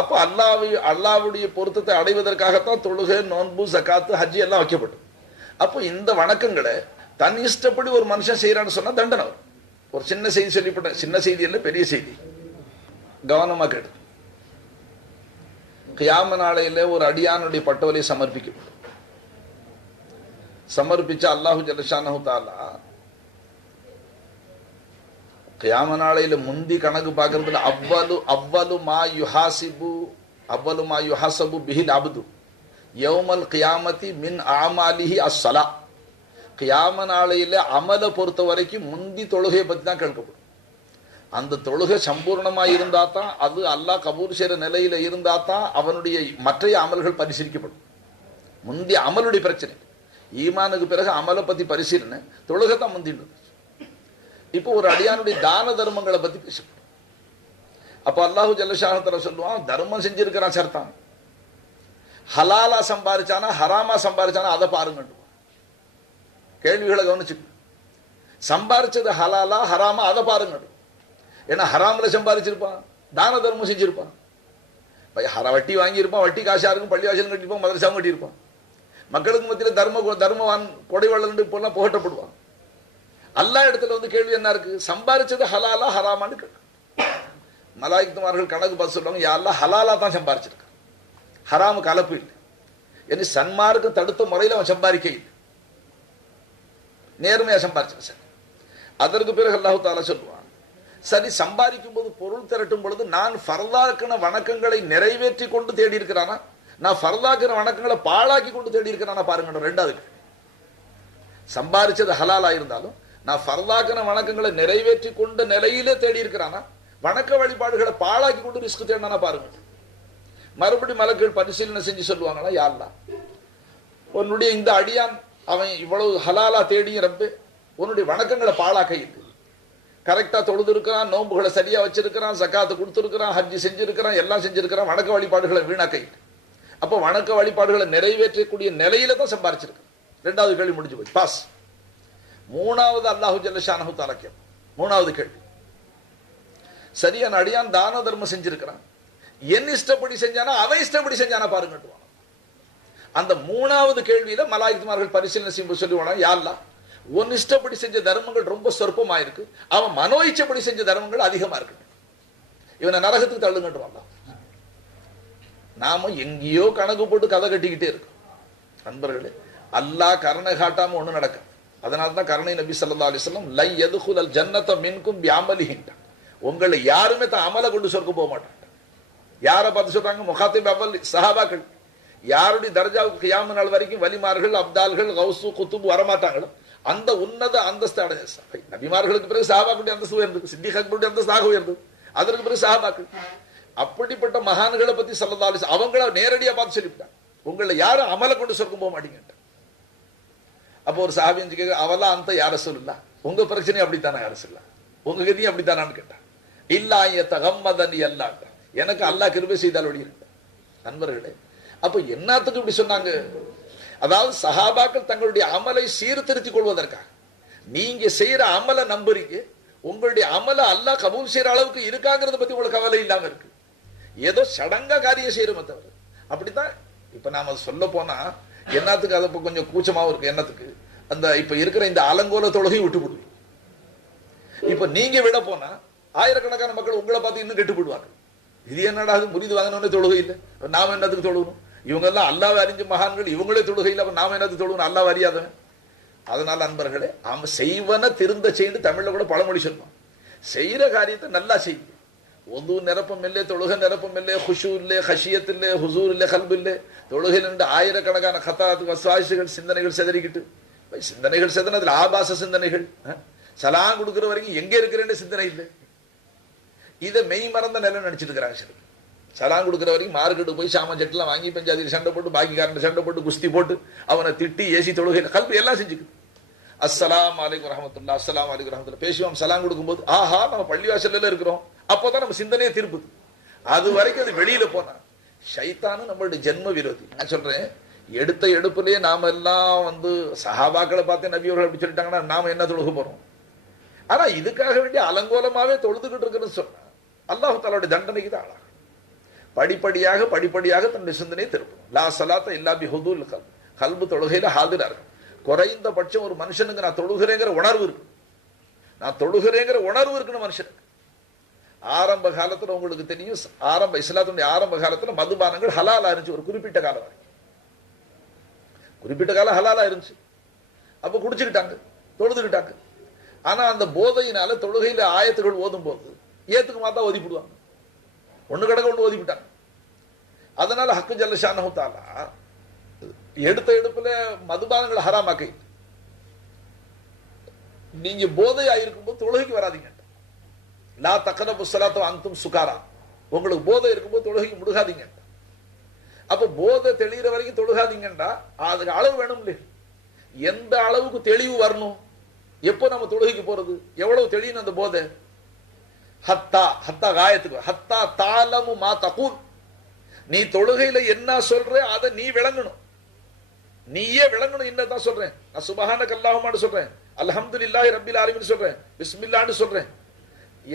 அப்போ அல்லாவுடைய பொருத்தத்தை அடைவதற்காகத்தான் தொழுகை, நோன்பு, சக்காத்து, ஹஜ்ஜி எல்லாம் வைக்கப்படும். அப்போ இந்த வணக்கங்களை தன் இஷ்டப்படி ஒரு மனுஷன் செய்யறான்னு சொன்னா தண்டனை வரும். ஒரு சின்ன செய்தி சொல்லிவிட்டேன், சின்ன செய்தி இல்லை, பெரிய செய்தி, கவனமா கேடு. கியாம நாளையில ஒரு அடியானுடைய பட்டோலை சமர்ப்பிக்கப்படும். சமர்ப்பிச்ச அல்லாஹு ஜல்லஷானஹு தஆலா கியாம நாளையில முந்தி கணக்கு பார்க்கறதுல அவ்வலு மா யுஹாசபு பிஹில் அப்து யௌமல் கியாமத்தி மின் ஆமாலிஹி அஸ்ஸலா. கியாம நாளையில அமலை பொறுத்த வரைக்கும் முந்தி தொழுகையை பத்தி தான் கேட்கப்படும். அந்த தொழுகை சம்பூர்ணமா இருந்தா தான், அது அல்லாஹ் கபூல் செய்யற நிலையில இருந்தா தான் அவனுடைய மற்ற அமல்கள் பரிசீலிக்கப்படும். முந்தி அமலுடைய பிரச்சனை, ஈமானுக்கு பிறகு அமலை பத்தி பரிசீலனை, தொழுகை தான் முந்தின்றது. இப்போ ஒரு அடியானுடைய தான தர்மங்களை பத்தி பேசப்படும். அப்ப அல்லாஹு ஜல்லஷானஹு சொல்லுவான், தர்மம் செஞ்சிருக்கிறான் சர்தான், ஹலாலா சம்பாரிச்சானா ஹராமா சம்பாரிச்சானா அதை பாருங்க. கேள்விகளை கவனிச்சு, சம்பாரிச்சது ஹலாலா ஹராமா அதை பாருங்க. ஏன்னா ஹராமில் சம்பாதிச்சிருப்பான், தான தர்மம் செஞ்சிருப்பான், வட்டி வாங்கியிருப்பான், வட்டி காசா இருக்கும், பள்ளி வாசலும் கட்டியிருப்பான், மதரசாவும் கட்டியிருப்பான், மக்களுக்கு மத்தியில் தர்மவான் கொடைவாளர் இப்பெல்லாம் புகட்டப்படுவான். அல்லா இடத்துல வந்து கேள்வி என்ன இருக்கு, சம்பாரிச்சது ஹலாலா ஹராமான்னு கேட்க. மலாய்க்குமார்கள் கணக்கு பார்த்து சொல்லுவாங்க, யாரெல்லாம் ஹலாலா தான் சம்பாரிச்சிருக்கான், ஹராமு கலப்பு இல்லை. ஏன்னா சன்மார்க்கு தடுத்த முறையில் அவன் சம்பாதிக்க இல்லை, நேர்மையா சம்பாரிச்சிருக்க. சரி, அதற்கு பிறகு அல்லாஹு தஆலா சொல்லுவான், சரி சம்பாதிக்கும் போது பொருள் திரட்டும் பொழுது நான் ஃபர்லாக்கின வணக்கங்களை நிறைவேற்றி கொண்டு தேடி இருக்கிறானா, நான் ஃபர்லாக்கின வணக்கங்களை பாழாக்கி கொண்டு தேடி இருக்கிறானா பாருங்க. ரெண்டாவது, சம்பாதிச்சது ஹலாலா இருந்தாலும் நான் ஃபர்லாக்கின வணக்கங்களை நிறைவேற்றி கொண்ட நிலையிலே தேடி இருக்கிறானா, வணக்க வழிபாடுகளை பாழாக்கி கொண்டு ரிஸ்க் தேடினா பாருங்க. மறுபடி மலக்குகள் பரிசீலனை செஞ்சு சொல்லுவாங்களா, யா அல்லாஹ், உன்னுடைய இந்த அடியான் அவன் இவ்வளவு ஹலாலா தேடிய ரப்பு உன்னுடைய வணக்கங்களை பாழாக்க இல்லை, கரெக்டா தொழுது இருக்கிறான், நோன்புகளை சரியா வச்சிருக்கிறான், சக்காத்து கொடுத்துருக்கிறான், ஹஜ்ஜி செஞ்சிருக்கிறான், எல்லாம் செஞ்சிருக்கிறான், வணக்க வழிபாடுகளை வீணாக்க இல்லை. அப்போ வணக்க வழிபாடுகளை நிறைவேற்றக்கூடிய நிலையில தான் சம்பாரிச்சிருக்கு. ரெண்டாவது கேள்வி முடிஞ்சு போய் பாஸ். மூணாவது அல்லாஹு ஜல்லஷானஹு தஆலா கேள்வி, மூணாவது கேள்வி, சரியான அடியான் தான தர்மம் செஞ்சிருக்கிறான், என் இஷ்டப்படி செஞ்சானா அவன் இஷ்டப்படி செஞ்சானா பாருங்க. அந்த மூணாவது கேள்வியில மலாய்க்குமார்கள் பரிசீலனை செய்யும் சொல்லுவானா, யா அல்லாஹ், உன் இஷ்டப்படி செஞ்ச தர்மங்கள் ரொம்ப சொற்பமா இருக்கு, அவன் மனோ இச்சப்படி செஞ்ச தர்மங்கள் அதிகமா இருக்கு, இவனை நரகத்துக்கு தள்ளுங்கன்றான். நாம எங்கேயோ கணக்கு போட்டு கதை கட்டிக்கிட்டே இருக்கோம். நண்பர்களே, அல்லாஹ் கருணை காட்டாம ஒண்ணு நடக்கும். அதனால்தான் கருணை நபி ஸல்லல்லாஹு அலைஹி வஸல்லம் லை யதுகுல் ஜன்னத மின்கும் பிஅமலிஹின், உங்களை யாருமே தான் அமல கொண்டு சொர்க்கம் போக மாட்டாங்க. யாரை பார்த்து சொல்றாங்க, முகாத்திப் அவ்வல் சஹாபாக்கள். யாருடைய தர்ஜாவுக்கு கியாம நாள் வரைக்கும் வலிமார்கள், அப்தால்கள், கௌசு, குத்துபு வரமாட்டாங்களோ அந்த உன்னத அந்தஸ்து அடைய நபிமார்களுக்கு பிறகு சஹாபாக்களுடைய அந்தஸ்து உயர்ந்தது, சித்திக் அக்பருடைய அந்தஸ்தாக உயர்ந்தது, அதற்கு பிறகு சஹாபாக்கள். அப்படிப்பட்ட மகான்களை பத்தி ஸல்லல்லாஹு அலைஹி வஸல்லம் அவங்கள நேரடியா பார்த்து சொல்லிவிட்டாங்க, உங்களை யாரும் அமல கொண்டு சொர்க்கம் போக மாட்டீங்க. அப்போ ஒரு சஹாபி கேட்க, அவெல்லாம் அந்த யார சொல்லல, உங்க பிரச்சனை அப்படித்தானே யார சொல்ல, உங்க கதியும் அப்படித்தானான்னு கேட்டான். இல்லா தகம்மதனி அல்லாஹ், எனக்கு அல்லாஹ் கிருபை செய்தால் ஒளி. நண்பர்களே, அப்ப என்னத்துக்கு இப்படி சொன்னாங்க? அதாவது சஹாபாக்கள் தங்களுடைய அமலை சீர்திருத்திக் கொள்வதற்காக. நீங்க செய்யற அமலை நம்புறீங்க, உங்களுடைய அமலை அல்லாஹ் கபூல் செய்யற அளவுக்கு இருக்காங்கிறத பத்தி உங்களுக்கு கவலை இல்லாம இருக்கு. ஏதோ சடங்கா காரியம் செய்யறோமே தவிர. அப்படித்தான் இப்ப நாம சொல்ல போனா என்னத்துக்கு அதை கொஞ்சம் கூச்சமாவும் இருக்கு. என்னத்துக்கு அந்த இப்ப இருக்கிற இந்த அலங்கோல தொழுகையும் விட்டு போடுவீங்க. இப்ப நீங்க விட போனா ஆயிரக்கணக்கான மக்கள் உங்களை பார்த்து இன்னும் கெட்டு போடுவாங்க. இது என்னடா முறிது வாங்கினோடனே தொழுகை இல்லை, நாம என்னத்துக்கு தொழுகணும்? இவங்க எல்லாம் அல்லாஹ் அறிஞ்ச மகான்கள், இவங்களே தொழுகை இல்லை, நாம என்னத்துக்கு தொழுகணும்? அல்லாஹ் அறியாதவன். அதனால நண்பர்களே, அவன் செய்வன திருந்த செய்து தமிழ்ல கூட பழமொழி சொல்லுவான், செய்யற காரியத்தை நல்லா செய்யுங்க. ஒது நிரப்பம் இல்லை, தொழுகை நிரப்பம் இல்லை, ஹுஷூ இல்லை, ஹஷியத் இல்லை, ஹுசூர் இல்லை, கல்பு இல்லை. தொழுகை நின்று ஆயிரக்கணக்கான கத்தாத்து வசுவாசிகள் சிந்தனைகள் செதறிக்கிட்டு, சிந்தனைகள் செதனதுல ஆபாச சிந்தனைகள், சலாம் கொடுக்குற வரைக்கும் எங்க இருக்கிறேன்னு சிந்தனை இல்லை. இதை மெய் மறந்த நிலை நினைச்சிட்டு இருக்கிறாங்க. சரி, சலாம் கொடுக்குற வரைக்கும் மார்க்கெட்டு போய் சாமான் செட்டுலாம் வாங்கி பஞ்சாதியில் சண்டை போட்டு, பாக்கிக்காரன் சண்டை போட்டு, குஸ்தி போட்டு, அவனை திட்டி ஏசி தொழுகையில் கல்பு எல்லாம் செஞ்சுக்கு. அஸ்ஸலாமு அலைக்கும் வரஹ்மத்துல்லாஹ், அஸ்ஸலாமு அலைக்கும் வரஹ்மத்துல்லாஹ் பேசுவோம். சலாம் கொடுக்கும்போது ஆஹா நம்ம பள்ளிவாசல்ல இருக்கிறோம், அப்போதான் நம்ம சிந்தனையே திருப்புது. அது வரைக்கும் அது வெளியில போனா ஷைத்தானு நம்மளுடைய ஜென்ம விரோதி. நான் சொல்றேன், எடுத்த எடுப்புலயே நாம எல்லாம் வந்து சஹாபாக்களை பார்த்து நபியவர்கள் அப்படி சொல்லிட்டாங்கன்னா நாம என்ன தொழுக போறோம்? ஆனா இதுக்காக வேண்டிய அலங்கோலமாவே தொழுதுகிட்டு இருக்குன்னு சொன்னா அல்லாஹ் தஆலாவுடைய தண்டனைக்கு தான் ஆளாகும். படிப்படியாக படிப்படியாக தன்னுடைய சிந்தனையை திருப்பணும். லா சலாத்த இல்லா பி ஹுதூல் கல்ப். கல்பு தொழுகையில ஹாதிரா இருக்கும். குறைந்தபட்சம் ஒரு மனுஷனுக்கு நான் தொழுகிறேங்கிற உணர்வு இருக்கு. நான் தொழுகிறேங்கிற உணர்வு இருக்குன்னு மனுஷனுக்கு. ஆரம்ப காலத்துல உங்களுக்கு தெரியும், இஸ்லாத்துடைய ஆரம்ப காலத்துல மதுபானங்கள் ஹலாலா இருந்துச்சு. ஒரு குறிப்பிட்ட காலம் வரைக்கும் குறிப்பிட்ட காலம் ஹலாலா இருந்துச்சு. அப்ப குடிச்சுக்கிட்டாங்க, தொழுதுகிட்டாங்க. ஆனா அந்த போதையினால தொழுகையில ஆயத்துகள் ஓதும் போது ஏத்துக்கு மாத்தா ஓதிப்பிடுவாங்க. ஒண்ணு கடக்க ஒன்று ஓதிவிட்டாங்க. அதனால ஹக்கு ஜல்லஷானஹு தஆலா எடுத்த எடுப்புல மதுபானங்களை ஹராமாக்கி, நீங்க போதையா இருக்கும்போது தொழுகைக்கு வராதீங்க. லா தக்ரபு ஸலாத்த அன்தும் சுகாரா. உங்களுக்கு போதை இருக்கும்போது தொழுகைக்கு முடுகாதீங்க. அப்ப போதை தெளிகிற வரைக்கும் தொழுகாதீங்கன்றா அதுக்கு அளவு வேணும் இல்லையா? எந்த அளவுக்கு தெளிவு வரணும்? எப்போ நம்ம தொழுகைக்கு போறது? எவ்வளவு தெளியணும் அந்த போதை? ஹத்தா ஹத்தா காயத்துக்கு ஹத்தா தாலமு மா தகூல். நீ தொழுகையில என்ன சொல்ற அதை நீ விளங்கணும். நீயே விளங்கணும். என்னதான் சொல்றேன்? நான் சுபஹானக அல்லாஹும்மன்னு சொல்றேன், அல்ஹம்துலில்லாஹி ரப்பில் ஆலமீன் சொல்றேன், பிஸ்மில்லாஹ்னு சொல்றேன்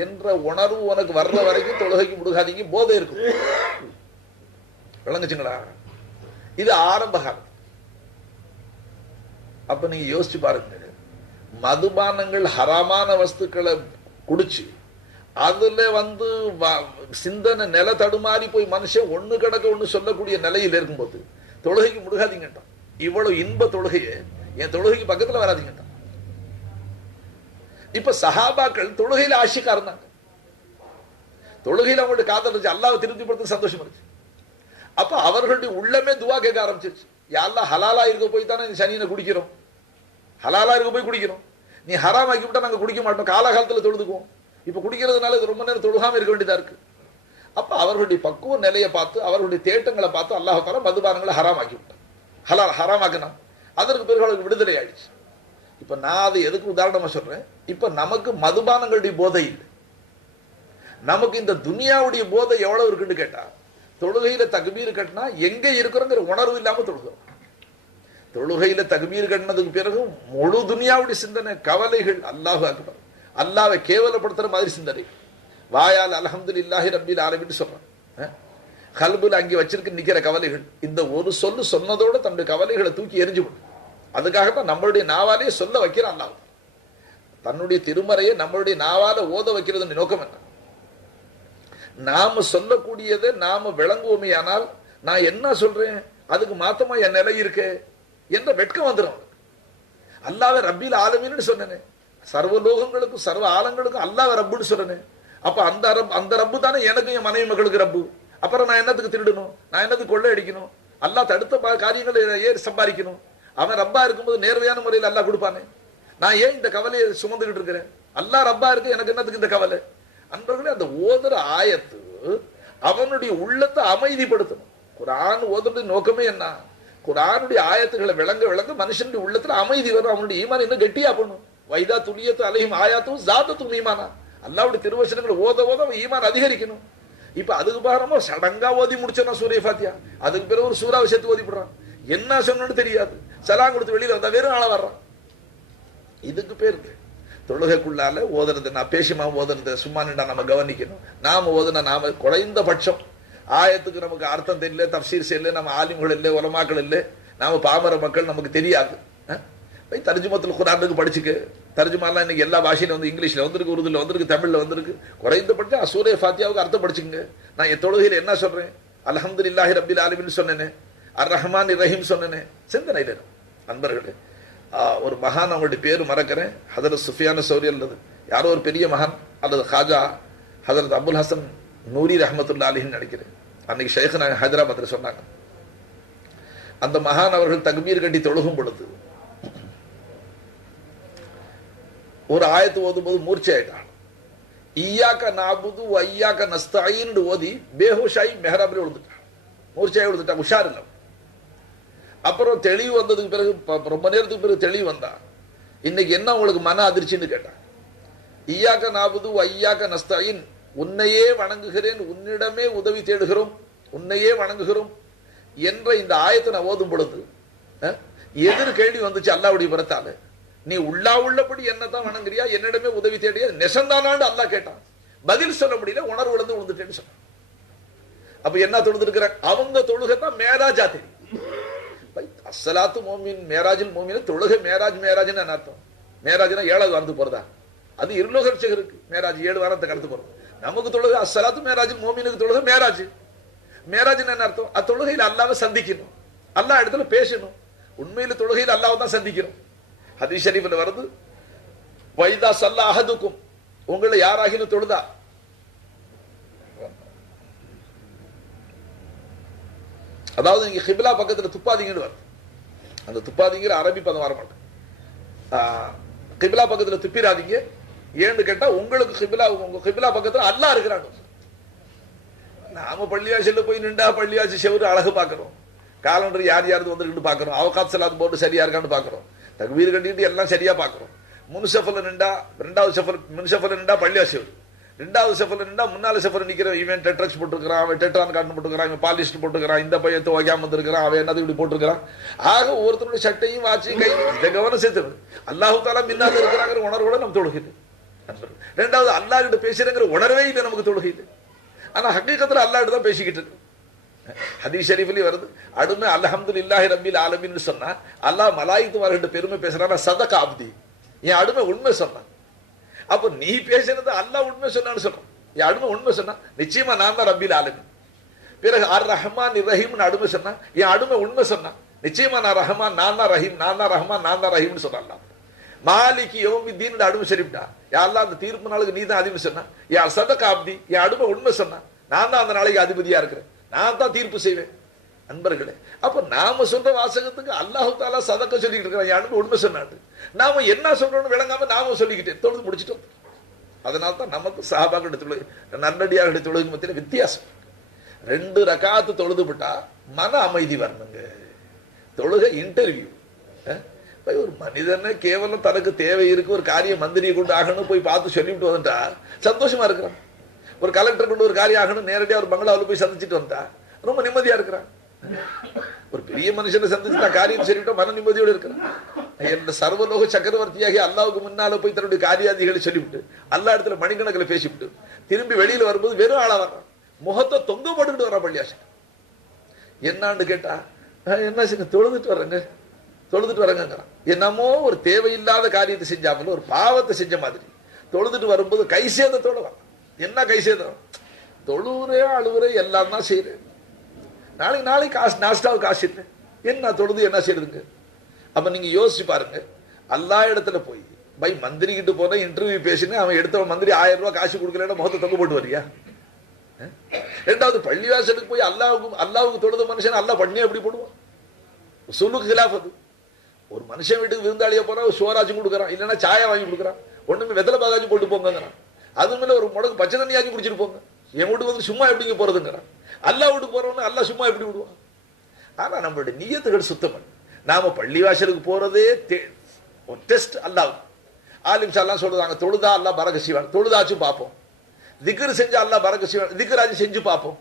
என்ற உணர்வு உனக்கு வர்ற வரைக்கும் தொழுகைக்கு முடுகாதீங்க. போதை இருக்கும். விளங்குச்சுங்களா? இது ஆரம்ப காலம். அப்ப நீங்க யோசிச்சு பாருங்க, மதுபானங்கள் ஹராமான வஸ்துக்களை குடிச்சு அதுல சிந்தனை நில தடுமாறி போய் மனுஷன் ஒண்ணு கடக்க ஒண்ணு சொல்லக்கூடிய நிலையில் இருக்கும்போது தொழுகைக்கு முடுகாதீங்கட்டான். இவ்வளவு இன்ப தொழுகையே என் தொழுகைக்கு பக்கத்துல வராதீங்கட்டான். இப்ப சஹாபாக்கள் தொழுகையில ஆஷிக்கா இருந்தாங்க. தொழுகையில அவங்களுடைய காதல் இருந்துச்சு, அல்லாஹ்வை திருப்திப்படுத்த சந்தோஷம் இருந்துச்சு. அப்ப அவர்களுடைய உள்ளமே துவா கேட்க ஆரம்பிச்சிருச்சு. யாரெல்லாம் ஹலாலா இருக்க போய் தானே சனியனை குடிக்கிறோம், ஹலாலா இருக்க போய் குடிக்கிறோம். நீ ஹராம் ஆக்கி விட்டா நாங்க குடிக்க மாட்டோம், காலகாலத்துல தொழுதுக்குவோம். இப்ப குடிக்கிறதுனால ரொம்ப நேரம் தொழுகாம இருக்க வேண்டியதா இருக்கு. அப்ப அவர்களுடைய பக்குவ நிலையை பார்த்து, அவர்களுடைய தேட்டங்களை பார்த்து அல்லாஹ் தஆலா மதுபானங்களை ஹராம் ஆக்கி விட்டான். ஹராமாக்குனா அதற்கு பிறகு அவர்களுக்கு விடுதலை ஆயிடுச்சு. இப்ப நான் அதை எதுக்கு உதாரணமா சொல்றேன்? இப்ப நமக்கு மதுபானங்களுடைய போதை இல்லை, நமக்கு இந்த துனியாவுடைய போதை எவ்வளவு இருக்குன்னு கேட்டா, தொழுகையில தக்பீர் கட்டினா எங்க இருக்கிறோங்கிற உணர்வு இல்லாம தொழுகிறோம். தொழுகையில தக்பீர் கட்டினதுக்கு பிறகு முழு துனியாவுடைய சிந்தனை, கவலைகள், அல்லாஹு அக்பர், அல்லாஹ்வை கேவலப்படுத்துற மாதிரி சிந்தனை. வாயால் அல்ஹம்துலில்லாஹி ரப்பில் ஆலமீன் சொல்றான். கல்புல அங்கே வச்சிருக்க நிக்கிற கவலைகள், இந்த ஒரு சொல்லு சொன்னதோட தன்னுடைய கவலைகளை தூக்கி எரிஞ்சு விடும். அதுக்காகத்தான் நம்மளுடைய நாவாலே சொல்ல வைக்கிறான் அல்லாஹ். தன்னுடைய திருமறையை நம்மளுடைய நாவால ஓத வைக்கிறது நோக்கம் என்ன? நாம சொல்லக்கூடியதை நாம விளங்குவோமே. ஆனால் நான் என்ன சொல்றேன் அதுக்கு மாத்தமா என் நிலை இருக்கு என்ற வெட்கம் வந்துடும். அல்லாஹ்வை ரப்பில் ஆலமீன்னு சொன்னேனே, சர்வ லோகங்களுக்கும் சர்வ ஆலங்களுக்கும் அல்லாஹ்வை ரப்புன்னு சொன்னேன். அப்ப அந்த ரப்பு தானே எனக்கும் என் மனைவி மகளுக்கு ரப்பு. அப்புறம் நான் என்னத்துக்கு திருடணும், நான் என்னத்துக்கு கொள்ளை அடிக்கணும், அல்லாஹ் தடுத்த காரியங்களை ஏன் சம்பாதிக்கணும்? அவன் ரப்பா இருக்கும்போது நேர்வையான முறையில் அல்லாஹ் கொடுப்பானே. நான் ஏன் இந்த கவலையை சுமந்துகிட்டு இருக்கிறேன்? அல்லாஹ் ரப்பா இருக்கு, எனக்கு என்னத்துக்கு இந்த கவலை? அன்பர்களே, அந்த ஓதுற ஆயத்து அவனுடைய உள்ளத்தை அமைதிப்படுத்தணும். குர்ஆன் ஓதுறது நோக்கமே என்ன? குர்ஆனுடைய ஆயத்துகளை விளங்க விளங்க மனுஷனுடைய உள்ளத்துல அமைதி வரும், அவனுடைய ஈமான் இன்னும் கெட்டியா பண்ணும். வைதா துலியத்து அலைஹிம் ஆயாத்தும் ஜாதத்தும் ஈமானா. அல்லாஹ்வுடைய திருவசனங்களை ஓத ஓத அவன் ஈமான் அதிகரிக்கணும். இப்ப அதுக்கு பாருமா சடங்கா ஓதி முடிச்சோன்னா சூரிய ஃபாத்தியா, அதுக்கு பிறகு ஒரு சூறா விஷயத்து ஓதிப்படுறான். என்ன சொன்னு தெரியாது, சலாம் கொடுத்து வெளியில வந்தா வெறும் ஆள வர்றான். இதுக்கு பேரு தொழுகைக்குள்ளால ஓதுறது. நான் பேசிமா ஓதுறது சும்மா நின்றா நம்ம கவனிக்கணும். நாம ஓதுனா நாம குறைந்தபட்சம் ஆயத்துக்கு நமக்கு அர்த்தம் தெரியல, தப்சீர் செய்யல, நம்ம ஆலிம்கள் இல்லை, உலமாக்கள் இல்லை, நாம பாமர மக்கள், நமக்கு தெரியாது. தர்ஜுமத்துல் குர்ஆனுக்கு படிச்சுக்க. தர்ஜுமாலாம் இன்னைக்கு எல்லா பாஷையில வந்து இங்கிலீஷ்ல வந்திருக்கு, உருதுல வந்திருக்கு, தமிழ்ல வந்திருக்கு. குறைந்தபட்சம் சூரே ஃபாத்தியாவுக்கு அர்த்தம் படிச்சுங்க. நான் என் தொழுகையில என்ன சொல்றேன்? அல்ஹம்துலில்லாஹி ரப்பில் ஆலமீன் சொன்னேனே, அர் ரஹ்மான் ரஹீம் சொன்னேனே, சிந்தனையில அன்பர்களே. ஒரு மகான், அவங்களுடைய பேரு மறக்கிறேன், ஹதரத் சுஃபியான் சௌரி அல்லது யாரோ ஒரு பெரிய மகான், அல்லது ஹாஜா ஹதரத் அபுல் ஹசன் நூரி ரஹ்மத்துல்லாஹி அலைஹின்னு நினைக்கிறேன். அன்னைக்கு ஷேக் ஹைதராபாத்ல சொன்னாங்க. அந்த மகான் அவர்கள் தக்பீர் கட்டி தொழுகும் பொழுது ஒரு ஆயத்து ஓதும் போது மூர்ச்சை ஆயிட்டான். ஈயாக்க நாபுது ஐயாக்க நஸ்தாயின்னு ஓதி பேஹோஷாயி மெஹராபில் விழுந்துட்டான். மூர்ச்சையாய் விழுந்துட்டான், உஷார் இல்லை. அப்புறம் தெளிவு வந்ததுக்கு பிறகு, ரொம்ப நேரத்துக்கு பிறகு தெளிவு வந்தா, இன்னைக்கு என்ன உங்களுக்கு மன அதிர்ச்சின்னு கேட்டான். ஈயாக்க நாபுது ஐயாக்க நஸ்தாயின், உன்னையே வணங்குகிறேன், உன்னிடமே உதவி தேடுகிறோம், உன்னையே வணங்குகிறோம் என்ற இந்த ஆயத்தை நான் ஓதும் பொழுது எதிர் கேள்வி வந்துச்சு அல்லாஹ்வுடைய புறத்தால. நீ உள்ளபடி என்னதான் வணங்குறியா, என்னிடமே உதவி தேடியா, நெசந்தானான்னு அல்லாஹ் கேட்டான். பதில் சொல்ல முடியல, உணர்வு இழந்து விழுந்துட்டேன்னு சொன்னான். அப்ப என்ன தொழுது இருக்கிறாங்க? அவங்க தொழுகை தான் மேராஜா தெரியும். அஸ்ஸலாத்து மோமின் மேராஜில் மோமின் தொழுகை மேராஜ். மேராஜ்னு என்ன அர்த்தம்? மேராஜ்னா 7வது வாரத்துக்கு போறதா? அது இருலோகருக்கு மேராஜ் 7 வாரத்துக்கு அடுத்து போறோம். நமக்கு தொழுகை அஸ்ஸலாத்து மேராஜில் மோமினுக்கு தொழுகை மேராஜ். மேராஜ்னு என்ன அர்த்தம்? அது தொழுகையில் அல்லாஹ்வை சந்திக்கணும், அல்லாஹ் இடத்துல பேசணும். உண்மையில தொழுகையில் அல்லாஹ்வை தான் சந்திக்கிறோம். ஹதீஸ் ஷரீஃப்ல வருது, வைதா ஸல்லா அஹதுக்கும், உங்களை யாராகினும் தொழுதா, அதாவது நீங்க கிப்லா பக்கத்துல துப்பாதீங்கன்னு வருது. அந்த துப்பாதீங்கிற அரபி பதம் வர மாட்டேன். கிப்லா பக்கத்துல துப்பிடாதீங்க. ஏன்னு கேட்டா உங்களுக்கு கிப்லா, உங்க கிப்லா பக்கத்துல அல்லாஹ் இருக்கிறாங்க. நாம பள்ளிவாசல்ல போய் நின்றா பள்ளிவாசி செவரு அழகு பார்க்கிறோம், காலண்டர் யார் யாரு வந்துட்டு பார்க்கிறோம், அவகாத் சலாத் போட்டு சரியா இருக்கான்னு பார்க்கிறோம், தக்பீர் கட்டிட்டு எல்லாம் சரியா பார்க்கிறோம். முன்சஃபல்ல நின்றா, 2வது சஃபர் முன்சஃபல்ல நின்றா பள்ளிவாசி செவரு, 2வது சஃபர்ல நின்றா முன்னால சஃபர் நிக்கிற இவன் டெட்ரக்ஸ் போட்டுக்கிறான், அவன் டெட்ரான் காட்டன் போட்டுக்கிறான், இவன் பாலிஸ்ட் போட்டுக்கிறான், இந்த பையன் துவைக்காம வந்திருக்கிறான், அவன் என்னது இப்படி போட்டுருக்கிறான். ஆக ஒவ்வொருத்தருடைய சட்டையும் வாட்சி கை இதை கவனம் சேர்த்துறது. அல்லாஹு தாலா முன்னால இருக்கிறாங்கிற உணர்வோட நம்ம தொழுகிறது. 2வது அல்லாஹ் கிட்ட பேசுறங்கிற உணர்வே இல்லை நமக்கு தொழுகிறது. ஆனா ஹக்கீகத்துல அல்லாஹ் தான் பேசிக்கிட்டு இருக்கு. ஹதீஸ் ஷரீஃப்லயே வருது, அடுமை அல்ஹம்துலில்லாஹி ரப்பில் ஆலமீன் சொன்னா அல்லாஹ் மலாயிகத்துமார்கிட்ட பெருமை பேசுறானா, சதக அப்தி, என் அடுமை உண்மை சொன்னான். அப்ப நீ பேசினது அல்லாஹ் உண்மை சொன்னான்னு சொல்றான். என் அடுமை உண்மை சொன்னா நிச்சயமா நான் தான் ரப்பில் ஆலமீன். பிறகு அர் ரஹ்மான் ரஹீம்னு அடுமை சொன்னா என் அடுமை உண்மை சொன்னா நிச்சயமா நான் ரஹ்மான், நான் தான் ரஹீம், நான் தான் ரஹ்மான், நான் தான் ரஹீம்னு சொன்னான். மாலிகி யௌமித்தீன் அடுமை சரிப்டா, யா அல்லாஹ் அந்த தீர்ப்பு நாளுக்கு நீ தான் அதிபதி சொன்னா, யா சதக அப்தி, என் அடுமை உண்மை சொன்னா நான் தான் அந்த நாளைக்கு அதிபதியா இருக்கிறேன், நான் தான் தீர்ப்பு செய்வேன். அன்பர்களே, அப்ப நாம சொல்ற வாசகத்துக்கு அல்லாஹு தாலா சதக்க சொல்லிட்டு இருக்கிறான், என் அடுமை உண்மை சொன்னாட்டு. நாம என்ன சொல்றோம்னு விளங்காம நாம சொல்லிக்கிட்டே தொழுது முடிச்சிட்டோம். அதனால தான் நமக்கு சஹாபாக்களுடைய தொழுகை, நல்லடியார்களுடைய தொழுகை மத்தியில வித்தியாசம். 2 ரகாத்து தொழுது விட்டா மன அமைதி வரணுங்க. தொழுகை இன்டர்வியூ. ஒரு மனிதனை கேவலம் தனக்கு தேவை இருக்கு, ஒரு காரியம் மந்திரியை கொண்டு ஆகணும் போய் பார்த்து சொல்லிவிட்டு வந்துட்டா சந்தோஷமா இருக்கிறான். ஒரு கலெக்டர் கொண்டு ஒரு காரியம் ஆகணும் நேரடியா ஒரு பங்களாவில் போய் சந்திச்சுட்டு வந்தா ரொம்ப நிம்மதியா இருக்கிறான். ஒரு பெரிய மனுஷனை சந்திச்சு நான் காரியம் சொல்லிவிட்டா மன நிம்மதியோடு இருக்கிறான். என் சர்வலோக சக்கரவர்த்தியாகி அல்லாவுக்கு முன்னால போய் தன்னுடைய காரியாதிகளை சொல்லிவிட்டு அல்லா இடத்துல மணிக்கணக்கில் பேசிவிட்டு திரும்பி வெளியில வரும்போது வெறும் ஆளா வர்றான், முகத்தை தொங்க போட்டுக்கிட்டு வர்றான் பள்ளியாசன். என்னான்னு கேட்டா என்ன செய்ய, தொழுதுட்டு வர்றேங்க தொழுதுட்டு வரங்கிறான். என்னமோ ஒரு தேவையில்லாத காரியத்தை செஞ்சாமல் ஒரு பாவத்தை செஞ்ச மாதிரி தொழுதுட்டு வரும்போது கை சேதத்தோட வர. என்ன கை சேதம்? தொழுவுறே அழுவுறே எல்லாம் தான் செய்யறேன், நாளைக்கு காசு நாஸ்டாவுக்கு காசு இல்லை, என்ன தொழுது என்ன செய்யறதுங்க? அப்ப நீங்க யோசிச்சு பாருங்க, எல்லா இடத்துல போய் பை மந்திரி கிட்ட போன இன்டர்வியூ பேசினேன், அவன் எடுத்த மந்திரி 1000 ரூபாய் காசு கொடுக்கலன்னா முகத்தை தொங்க போட்டு வரியா? 2வது பள்ளிவாசலுக்கு போய் அல்லாவுக்கு தொழுத மனுஷன் அல்லா பண்ணியே எப்படி போடுவான்? சொல்லுக்கு கிலாஃப் அது. ஒரு மனுஷன் வீட்டுக்கு விருந்தாளியா போனா சோறாச்சும் கொடுக்குறான், இல்லைன்னா சாயா வாங்கி கொடுக்குறான், ஒண்ணுமே வெத்தலை பாகாச்சும் போட்டு போங்கிறான், அது மேல ஒரு முடக்கு பச்சை தண்ணியாச்சும் குடிச்சிட்டு போங்க, என் வீட்டுக்கு வந்து சும்மா எப்படிங்க போறதுங்கிறான். அல்லா வீட்டுக்கு போறவன அல்லா சும்மா எப்படி விடுவான்? ஆனா நம்மளுடைய நியத்துகள் சுத்தம். நாம பள்ளிவாசலுக்கு போறதே ஒரு டெஸ்ட். அல்லாஹ் ஆலிம் ஷால்லாம் சொல்றாங்க, தொழுதா அல்லா பரக்க செய்வான், தொழுதாச்சும் பார்ப்போம். திக்ர் செஞ்சா அல்லா பரக்க செய்வான், திக்ராச்சும் செஞ்சு பார்ப்போம்.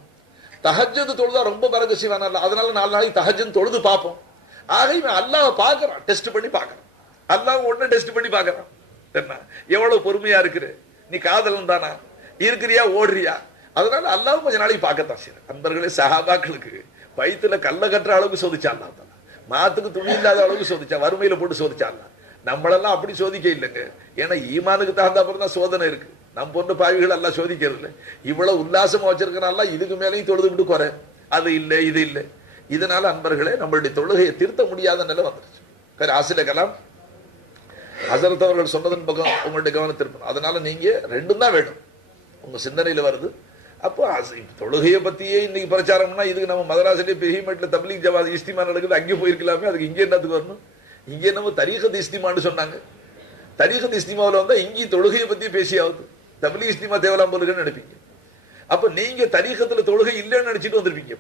தஹஜ்ஜுத் தொழுதா ரொம்ப பரக்க செய்வான் அல்ல, அதனால 4 நாளைக்கு தஹஜ்ஜுத் தொழுது பார்ப்போம். ஆக இவன் அல்லாஹ்வை பார்க்கறான், டெஸ்ட் பண்ணி பார்க்கறான். அல்லாஹ் ஒண்ணு டெஸ்ட் பண்ணி பார்க்கறான். என்ன எவ்வளவு பொறுமையா இருக்கிற நீ, காதலன் தானா இருக்கிறியா ஓடுறியா? அதனால அல்லாஹ் கொஞ்ச நாளைக்கு பார்க்கத்தான் செய்யற. அன்பர்களே, சஹாபாக்களுக்கு வயிற்றுல கல்ல கட்டுற அளவுக்கு சோதிச்சா அல்லாஹ் தாலா, மாத்துக்கு துணி இல்லாத அளவுக்கு சோதிச்சா, வறுமையில போட்டு சோதிச்சா அல்லாஹ். நம்மளெல்லாம் அப்படி சோதிக்க இல்லைங்க. ஏன்னா ஈமானுக்கு தகுந்த அப்புறம் தான் சோதனை இருக்கு. நம்ம பொண்ணு பாவிகள் எல்லாம் சோதிக்கிறது இல்லை. இவ்வளவு உல்லாசமா வச்சிருக்கனால இதுக்கு மேலேயும் தொழுது விட்டு குறை, அது இல்லை இது இல்லை. இதனால அன்பர்களே, நம்மளுடைய தொழுகையை திருத்த முடியாத நிலை வந்துருச்சு. ஆசில கலாம் ஹசரத் அவர்கள் சொன்னதன் பக்கம் உங்களுடைய கவனத்தை இருக்கணும். அதனால நீங்க 2ம் தான் வேணும் உங்க சிந்தனையில வருது. அப்போ தொழுகையை பத்தியே இன்னைக்கு பிரச்சாரம்னா இதுக்கு நம்ம மதராசிலே பெரியமேட்ல தப்லீக் ஜமாத் இஸ்திமா நடக்குது, அங்கே போயிருக்கலாமே, அதுக்கு இங்கே என்னத்துக்கு வரணும்? இங்கே நம்ம தரீகத் இஸ்திமான்னு சொன்னாங்க. தரீகத் இஸ்திமாவில் வந்தா இங்கே தொழுகையை பத்தி பேசியாவது, தப்லீக் இஸ்திமா தேவலாம் போலுன்னு நினைப்பீங்க. அப்ப நீங்க தரீகத்துல தொழுகை இல்லைன்னு நினைச்சிட்டு வந்திருப்பீங்க.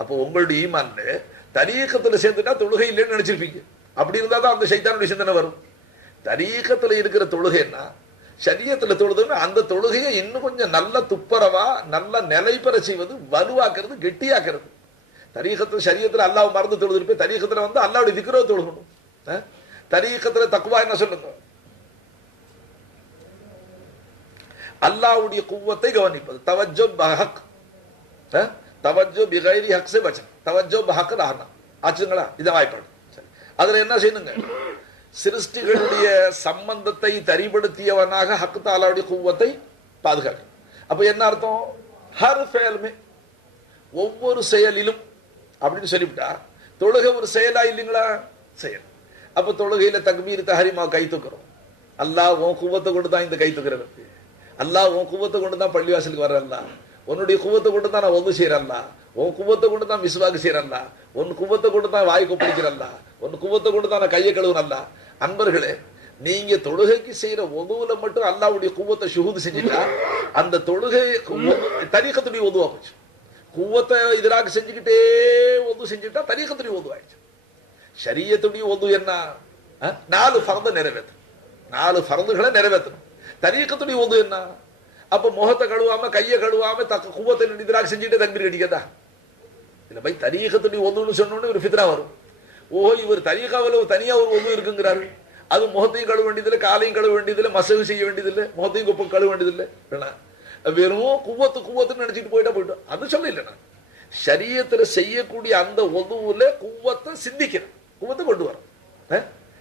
அப்போ உங்களுடைய ஈமான்ல தரீகத்துல சேர்ந்துட்டா தொழுகை இல்லைன்னு நினைச்சிருப்பீங்க. அப்படி இருந்தா தான் அந்த சைத்தானுடைய சிந்தனை வரும். தரீகத்துல இருக்கிற தொழுகைன்னா ஷரியத்துல தொழுதுன்னா அந்த தொழுகையை இன்னும் கொஞ்சம் நல்ல துப்பரவா நல்ல நிலை பெற செய்வது, வலுவாக்குறது, கெட்டியாக்குறது. தரீகத்துல ஷரியத்துல அல்லாஹ் மறந்து தொழுது இருப்பேன், தரீகத்துல வந்து அல்லாஹ்வுடைய திக்ரை தொழுகணும். தரீகத்துல தக்வா என்ன சொல்லுங்க? அல்லாஹ்வுடைய குவத்தை கவனிப்பது, தவஜ்ஜுஹ் பஹக், தவஜோ பிகைரி ஹக் சே பச்சன், தவஜோ பஹக் ரஹனா. ஆச்சுங்களா? இதை வாய்ப்பாடு. சரி, அதுல என்ன செய்யணுங்க? சிருஷ்டிகளுடைய சம்பந்தத்தை தரிபடுத்தியவனாக ஹக் தாலாவுடைய குவத்தை பாதுகாக்கணும். அப்ப என்ன அர்த்தம்? ஹர் ஃபேலுமே, ஒவ்வொரு செயலிலும் அப்படின்னு சொல்லிவிட்டா, தொழுகை ஒரு செயலா இல்லைங்களா? செயல். அப்ப தொழுகையில தக்பீர் தஹரீமா கை தூக்குறோம். அல்லாஹ் உன் குவத்தை கொண்டு தான் இந்த கை தூக்குறதுக்கு, அல்லாஹ் உன் குவத்தை கொண்டு தான் பள்ளிவாசலுக்கு வரல, உன்னுடைய குவத்தை கொண்டு தான் நான் ஒது செய்யறல்ல, உன் குவத்தை கொண்டு தான் மிஸ்வாக்கு செய்யறல்ல, உன் குவத்தை கொண்டு தான் வாய் கொப்பளிக்கிறல்ல, உன் குவத்தை கொண்டு தான் நான் கையை கழுவுனல்ல. அன்பர்களே, நீங்க தொழுகைக்கு செய்யற ஒதுவுல மட்டும் அல்லாஹ்வுடைய குவத்தை ஷுஹூத் செஞ்சுட்டா அந்த தொழுகை தரீகத்துடைய ஒதுவா போச்சு. குவத்தை எதிராக செஞ்சுக்கிட்டே ஒது செஞ்சுட்டா தரீகத்துடைய ஒது ஆயிடுச்சு. ஷரியத்துடைய ஒது என்ன? 4 ஃபர்தை நிறைவேற்றணும், 4 ஃபர்துகளை நிறைவேற்றணும். தரீகத்துடைய ஒது என்ன? அப்ப முகத்தை கழுவாம கையை கழுவாம குவத்தை எதிராக செஞ்சுட்டே தக்பீர் அடிக்கதா? இல்ல பை, தரீகத்துடைய ஒதுன்னு சொன்னோன்னு ஒரு ஃபித்னா வரும். ஓஹோ, இவர் தரீகாவில் தனியா ஒரு ஒது இருக்குங்கிறாரு, அது முகத்தையும் கழுவ வேண்டியதில்லை, காலையும் கழுவ வேண்டியதில்லை, மசகு செய்ய வேண்டியதில்லை, முகத்தையும் கொப்ப கழுவ வேண்டியதில்லை. வெறும் குவத்துன்னு நினைச்சிட்டு போயிட்டோம். அது சொல்ல இல்லை. நான் ஷரியத்துல செய்யக்கூடிய அந்த ஒதுவுல குவத்தை சிந்திக்கிறேன், குவத்தை கொண்டு வரோம்.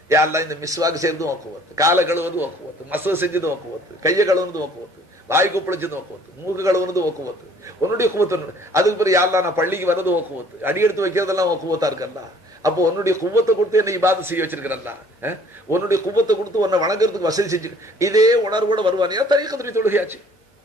யாரெல்லாம் இந்த மிஸ்வாக்கு செய்யறது குவத்து, காலை கழுவுறது குவத்து, மசகு செஞ்சது குவத்து, கையை கழுவுறது குவத்து, வாய் கொப்பளிச்சது குவத்து, மூக்கு கழுவுறது குவத்து, உன்னுடைய குவத்து. அதுக்கு பிறகு யாரெல்லாம் நான் பள்ளிக்கு வர்றது குவத்து, அடி எடுத்து வைக்கிறதெல்லாம் குவத்தா இருக்கல்ல. அப்போ உன்னுடைய குவத்தை கொடுத்து என்னை இபாதத் செய்ய வச்சிருக்கிறல்ல, உன்னுடைய குவத்தை கொடுத்து உன்னை வணங்குறதுக்கு வசதி செஞ்சு இதே உணர்வோட வருவானியா தரீகத்துடைய தொழுகையாச்சு.